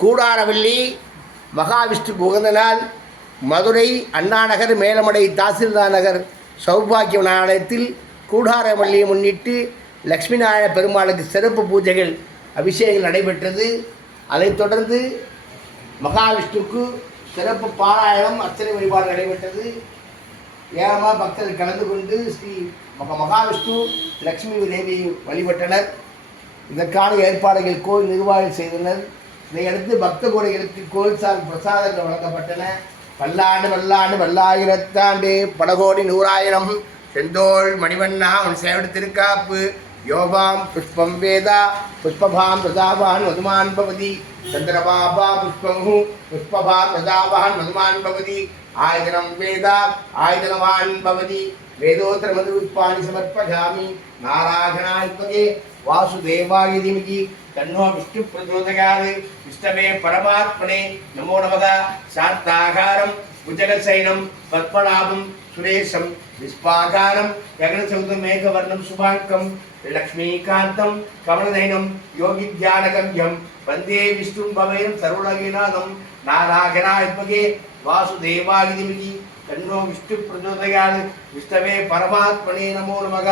கூடாரவள்ளி மகாவிஷ்ணுக்கு உகந்த நாள். மதுரை அண்ணாநகர் மேலமடை தாசில்தார் நகர் சௌபாக்கிய ஆலயத்தில் கூடாரவள்ளியை முன்னிட்டு லக்ஷ்மி நாராயண பெருமாளுக்கு சிறப்பு பூஜைகள் அபிஷேகம் நடைபெற்றது. அதைத் தொடர்ந்து மகாவிஷ்ணுக்கு சிறப்பு பாராயணம் அர்ச்சனை வழிபாடு நடைபெற்றது. ஏராளமாக பக்தர்கள் கலந்து கொண்டு ஸ்ரீ மகாவிஷ்ணு லக்ஷ்மி தேவியை வழிபட்டனர். இதற்கான ஏற்பாடுகள் கோயில் நிர்வாகம் செய்தனர். இதையடுத்து பக்த கோடிகளுக்கு கோயில் சார் பிரசாதங்கள் வழங்கப்பட்டன. பல்லாண்டு பல்லாண்டு பல்லாயிரத்தாண்டு படகோடி நூறாயிரம் செந்தோள் மணிவண்ணா உன் சேவடு திருக்காப்பு யோகாம் புஷ்பம் வேதா புஷ்பபாம் பிரதாபான் மதுமான் பவதி சந்திரபாபா புஷ்பமு புஷ்பபா பிரதாபான் மதுமான் பவதி ஆயுதனம் வேதா ஆயுதனவான் பவதி வேதோத்தர மது புஷ்பாணி சமர்ப்பயாமி நாராயணாத்மகே வாசுதேவாய தீமகி தன்னோ விஷ்ணு பிரச்சோதயாத் விஷ்ணவே பரமாத்மனே நமோ நமக. சாந்தாகாரம் புஜகசைனம் பத்மநாபம் சுரேஷம் விஸ்வாகாரம் ககனசௌதம் மேகவர்ணம் சுபாங்கம் லக்ஷ்மீகாந்தம் கமலநயனம் யோகி தியானகம்யம் வந்தே விஷ்ணும் பவயம் சர்வலோகநாதம் நாராயணாத்மகே வாசுதேவாய தீமகி தன்னோ விஷ்ணு பிரச்சோதயாத் விஷ்ணவே பரமாத்மனே நமோ நமக.